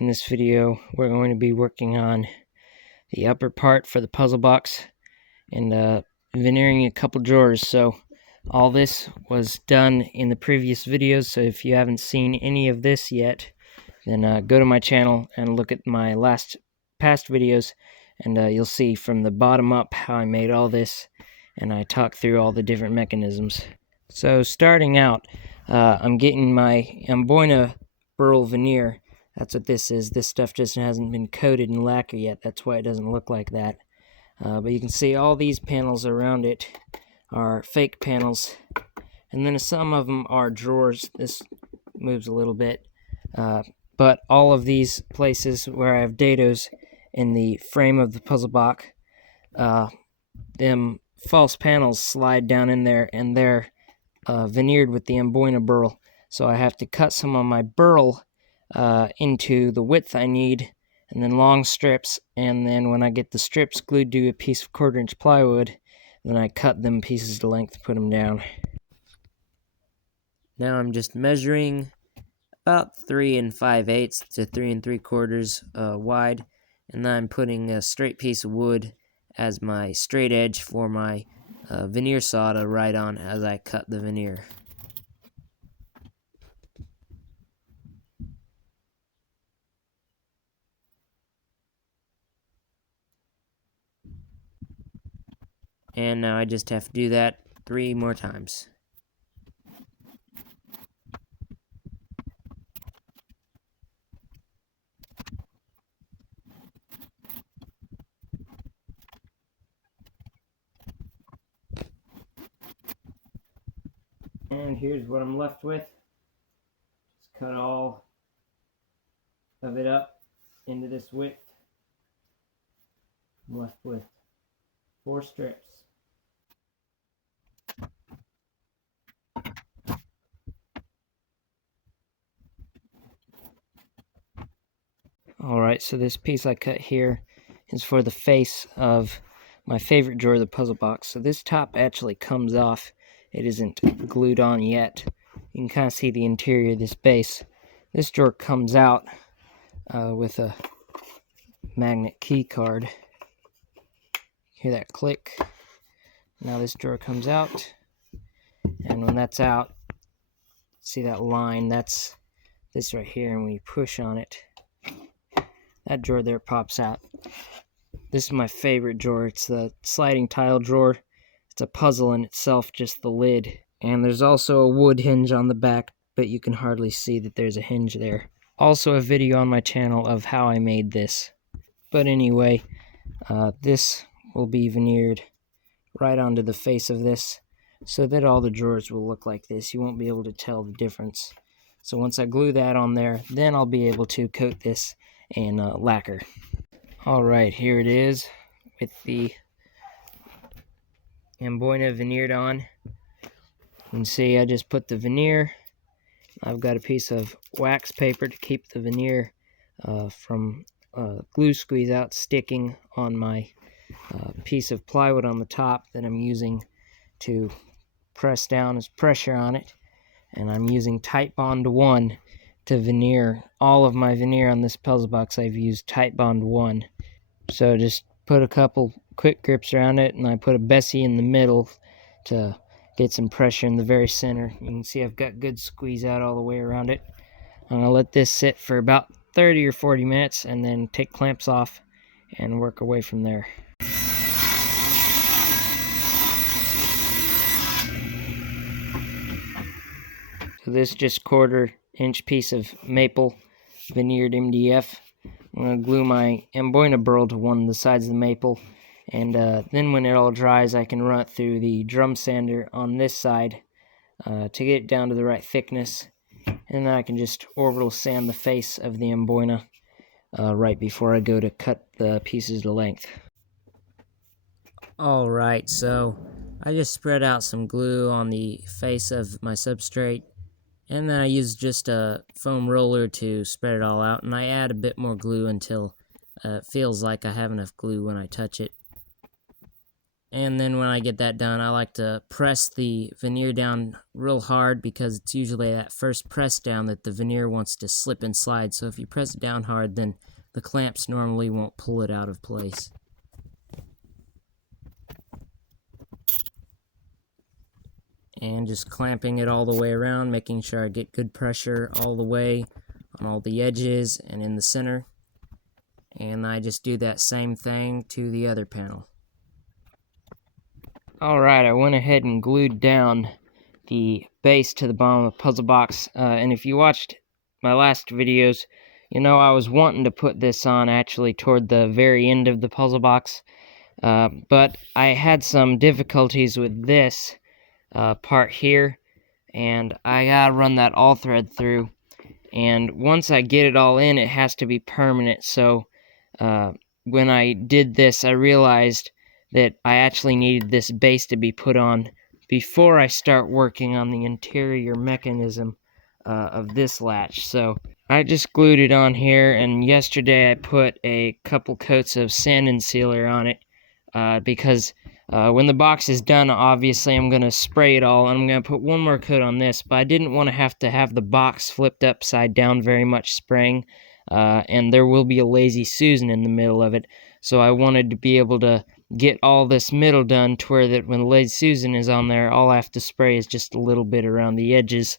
In this video, we're going to be working on the upper part for the puzzle box and veneering a couple drawers. So all this was done in the previous videos, so if you haven't seen any of this yet, then go to my channel and look at my past videos, and you'll see from the bottom up how I made all this, and I talk through all the different mechanisms. So starting out, I'm getting my Amboina burl veneer. That's what this is. This stuff just hasn't been coated in lacquer yet. That's why it doesn't look like that. But you can see all these panels around it are fake panels. And then some of them are drawers. This moves a little bit. But all of these places where I have dados in the frame of the puzzle box, them false panels slide down in there, and they're veneered with the Amboina burl. So I have to cut some of my burl into the width I need, and then long strips, and then when I get the strips glued to a piece of 1/4-inch plywood, then I cut them pieces to length, put them down. Now I'm just measuring about 3 5/8 to 3 3/4 wide, and then I'm putting a straight piece of wood as my straight edge for my veneer saw to write on as I cut the veneer. And now I just have to do that 3 more times. And here's what I'm left with. Just cut all of it up into this width. I'm left with 4 strips. Alright, so this piece I cut here is for the face of my favorite drawer, the puzzle box. So this top actually comes off. It isn't glued on yet. You can kind of see the interior of this base. This drawer comes out with a magnet key card. Hear that click? Now this drawer comes out, and when that's out, see that line? That's this right here, and when you push on it, that drawer there pops out. This is my favorite drawer. It's the sliding tile drawer. It's a puzzle in itself, just the lid. And there's also a wood hinge on the back, but you can hardly see that there's a hinge there. Also a video on my channel of how I made this. But anyway, this will be veneered right onto the face of this, so that all the drawers will look like this. You won't be able to tell the difference. So once I glue that on there, then I'll be able to coat this in lacquer. Alright, here it is with the Amboina veneered on. You can see I just put the veneer. I've got a piece of wax paper to keep the veneer from glue squeeze out sticking on my piece of plywood on the top that I'm using to press down as pressure on it. And I'm using Titebond 1 to veneer all of my veneer on this puzzle box. I've used Titebond 1. So just put a couple quick grips around it, and I put a Bessie in the middle to get some pressure in the very center. You can see I've got good squeeze out all the way around it. I'm going to let this sit for about 30 or 40 minutes and then take clamps off and work away from there. So this just 1/4-inch piece of maple veneered MDF. I'm going to glue my Amboina burl to one of the sides of the maple, and then when it all dries, I can run it through the drum sander on this side to get it down to the right thickness, and then I can just orbital sand the face of the Amboina right before I go to cut the pieces to length. Alright, so I just spread out some glue on the face of my substrate, and then I use just a foam roller to spread it all out, and I add a bit more glue until it feels like I have enough glue when I touch it. And then when I get that done, I like to press the veneer down real hard, because it's usually that first press down that the veneer wants to slip and slide. So if you press it down hard, then the clamps normally won't pull it out of place. And just clamping it all the way around, making sure I get good pressure all the way on all the edges and in the center. And I just do that same thing to the other panel. Alright, I went ahead and glued down the base to the bottom of the puzzle box, and if you watched my last videos, you know I was wanting to put this on actually toward the very end of the puzzle box, but I had some difficulties with this part here, and I gotta run that all thread through, and once I get it all in, it has to be permanent. So when I did this, I realized that I actually needed this base to be put on before I start working on the interior mechanism of this latch. So I just glued it on here, and yesterday I put a couple coats of sand and sealer on it because when the box is done, obviously I'm going to spray it all, and I'm going to put one more coat on this, but I didn't want to have the box flipped upside down very much spraying, and there will be a Lazy Susan in the middle of it, so I wanted to be able to get all this middle done to where that when the Lazy Susan is on there, all I have to spray is just a little bit around the edges,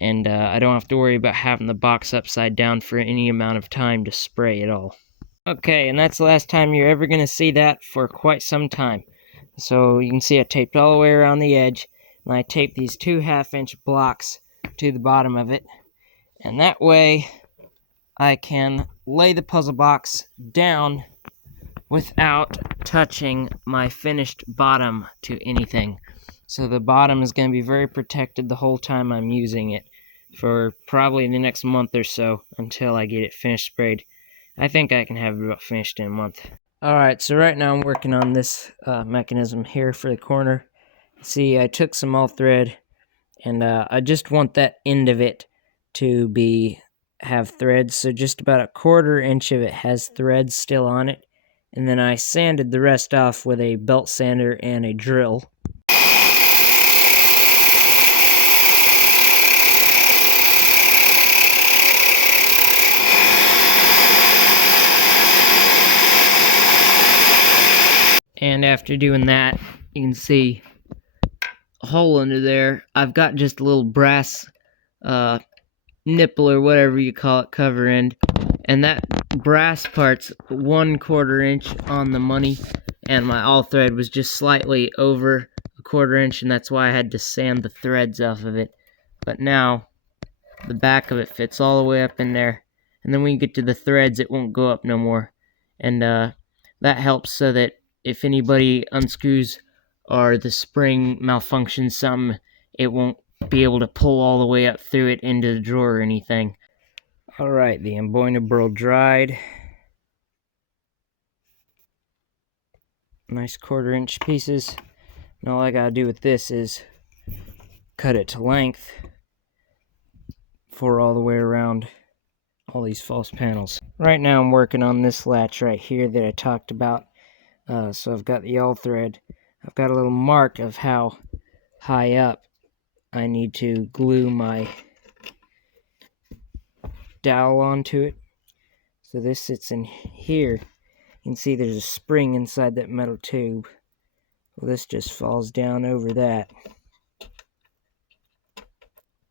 and I don't have to worry about having the box upside down for any amount of time to spray it all. Okay, and that's the last time you're ever going to see that for quite some time. So you can see I taped all the way around the edge, and I taped these 2 half-inch blocks to the bottom of it, and that way I can lay the puzzle box down without touching my finished bottom to anything. So the bottom is going to be very protected the whole time I'm using it, for probably the next month or so until I get it finished sprayed. I think I can have it about finished in a month. Alright, so right now I'm working on this mechanism here for the corner. See, I took some all thread, and I just want that end of it to have threads, so just about a 1/4 inch of it has threads still on it, and then I sanded the rest off with a belt sander and a drill. And after doing that, you can see a hole under there. I've got just a little brass nipple or whatever you call it cover end, and that brass part's 1/4 inch on the money, and my all thread was just slightly over a 1/4 inch, and that's why I had to sand the threads off of it. But now the back of it fits all the way up in there, and then when you get to the threads, it won't go up no more, and that helps so that if anybody unscrews or the spring malfunctions something, it won't be able to pull all the way up through it into the drawer or anything. Alright, the emboiner burl dried. Nice 1/4 inch pieces. And all I gotta do with this is cut it to length for all the way around all these false panels. Right now I'm working on this latch right here that I talked about. So I've got the all thread. I've got a little mark of how high up I need to glue my dowel onto it. So this sits in here. You can see there's a spring inside that metal tube. Well, this just falls down over that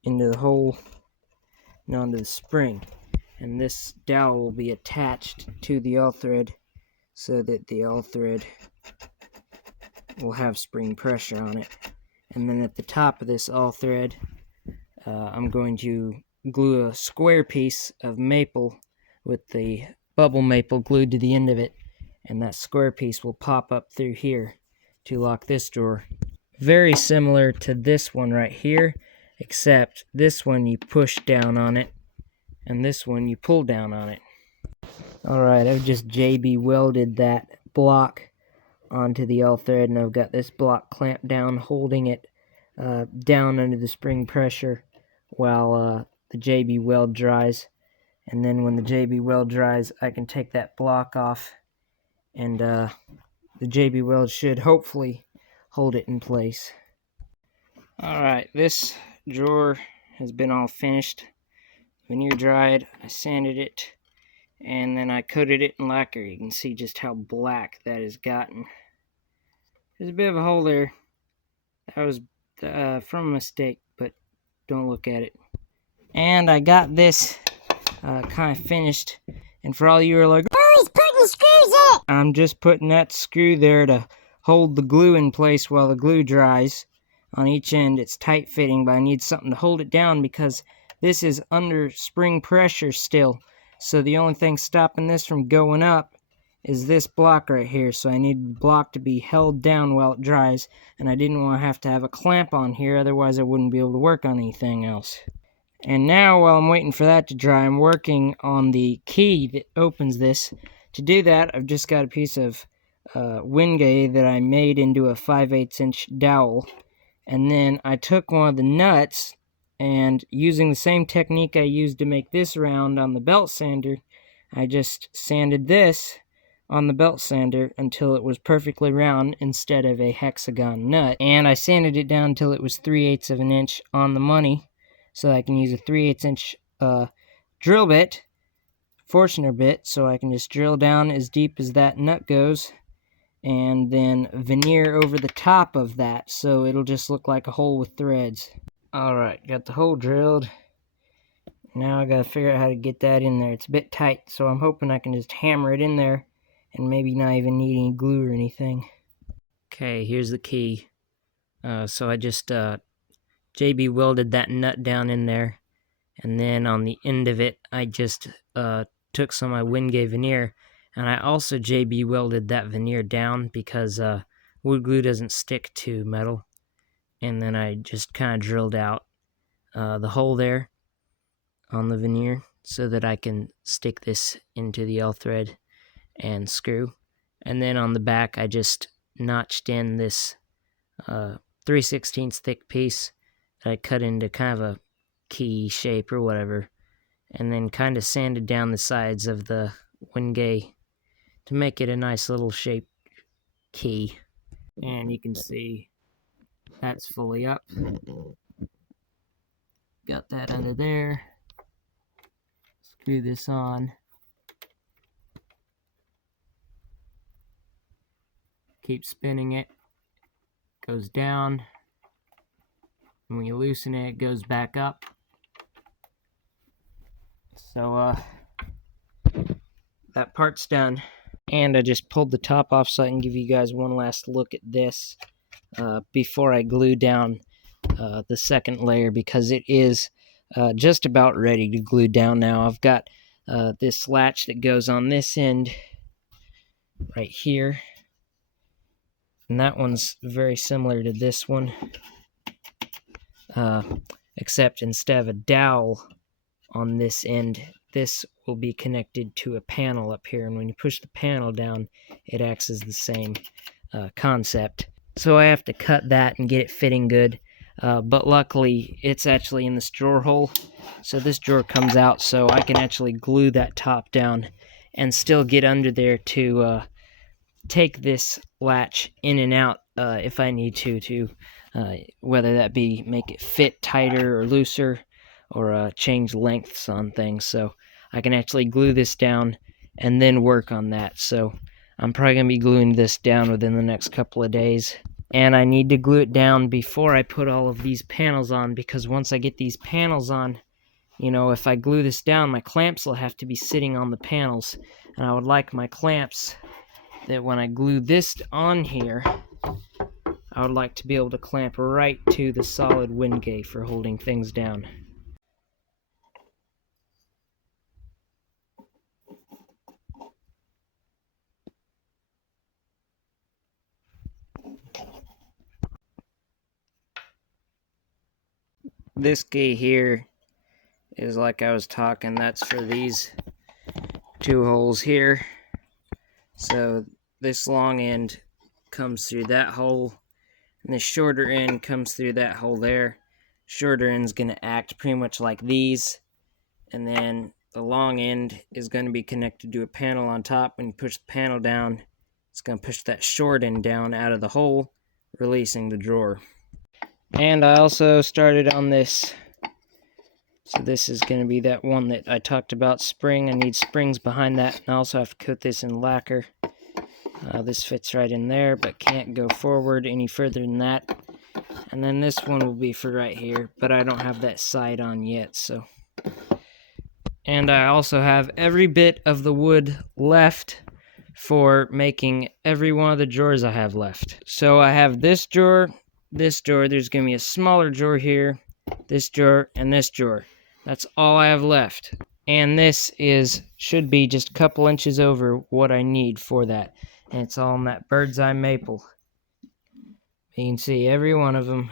into the hole and onto the spring. And this dowel will be attached to the all thread so that the all thread will have spring pressure on it. And then at the top of this all thread, I'm going to glue a square piece of maple with the bubble maple glued to the end of it, and that square piece will pop up through here to lock this drawer. Very similar to this one right here, except this one you push down on it, and this one you pull down on it. Alright, I've just JB welded that block onto the all thread, and I've got this block clamped down, holding it down under the spring pressure while the JB weld dries. And then when the JB weld dries, I can take that block off, and the JB weld should hopefully hold it in place. Alright, this drawer has been all finished, veneer dried, I sanded it, and then I coated it in lacquer. You can see just how black that has gotten. There's a bit of a hole there. That was from a mistake, but don't look at it. And I got this kind of finished, and for all you who are like, oh, he's putting screws in! I'm just putting that screw there to hold the glue in place while the glue dries. On each end it's tight fitting, but I need something to hold it down because this is under spring pressure still. So the only thing stopping this from going up is this block right here. So I need the block to be held down while it dries, and I didn't want to have a clamp on here, otherwise I wouldn't be able to work on anything else. And now, while I'm waiting for that to dry, I'm working on the key that opens this. To do that, I've just got a piece of wingay that I made into a 5/8 inch dowel. And then I took one of the nuts, and using the same technique I used to make this round on the belt sander, I just sanded this on the belt sander until it was perfectly round instead of a hexagon nut. And I sanded it down until it was 3/8 of an inch on the money, so I can use a 3/8 inch drill bit, Forstner bit, so I can just drill down as deep as that nut goes, and then veneer over the top of that, so it'll just look like a hole with threads. Alright, got the hole drilled. Now I gotta figure out how to get that in there. It's a bit tight, so I'm hoping I can just hammer it in there and maybe not even need any glue or anything. Okay, here's the key. So I just JB welded that nut down in there, and then on the end of it I just took some of my wingay veneer, and I also JB welded that veneer down because wood glue doesn't stick to metal. And then I just kind of drilled out the hole there on the veneer so that I can stick this into the L-thread and screw. And then on the back I just notched in this 3/16 thick piece that I cut into kind of a key shape or whatever, and then kind of sanded down the sides of the wingay to make it a nice little shaped key. And you can see that's fully up. Got that under there. Screw this on. Keep spinning it. Goes down. And when you loosen it, it goes back up. So that part's done. And I just pulled the top off so I can give you guys one last look at this before I glue down the second layer, because it is just about ready to glue down now. I've got this latch that goes on this end right here, and that one's very similar to this one, except instead of a dowel on this end, this will be connected to a panel up here, and when you push the panel down, it acts as the same concept. So I have to cut that and get it fitting good, but luckily it's actually in this drawer hole, so this drawer comes out so I can actually glue that top down and still get under there to take this latch in and out if I need to whether that be make it fit tighter or looser, or change lengths on things. So I can actually glue this down and then work on that. So I'm probably going to be gluing this down within the next couple of days. And I need to glue it down before I put all of these panels on, because once I get these panels on, you know, if I glue this down, my clamps will have to be sitting on the panels. And I would like my clamps that when I glue this on here, I would like to be able to clamp right to the solid wingay for holding things down. This key here is, like I was talking, that's for these two holes here. So this long end comes through that hole, and the shorter end comes through that hole there. Shorter end's going to act pretty much like these, and then the long end is going to be connected to a panel on top. When you push the panel down, it's going to push that short end down out of the hole, releasing the drawer. And I also started on this. So this is going to be that one that I talked about, spring. I need springs behind that, and I also have to coat this in lacquer. This fits right in there, but can't go forward any further than that. And then this one will be for right here, but I don't have that side on yet, so. And I also have every bit of the wood left for making every one of the drawers I have left. So I have this drawer, there's going to be a smaller drawer here, this drawer, and this drawer. That's all I have left. And this should be just a couple inches over what I need for that. And it's all in that bird's eye maple. You can see every one of them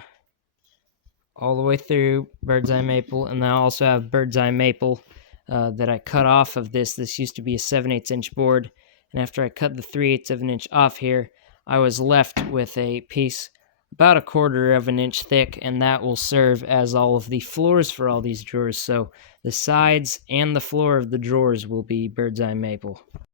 all the way through bird's eye maple. And then I also have bird's eye maple that I cut off of this. This used to be a 7/8 inch board. And after I cut the 3/8 of an inch off here, I was left with a piece about 1/4 of an inch thick, and that will serve as all of the floors for all these drawers. So the sides and the floor of the drawers will be bird's eye maple.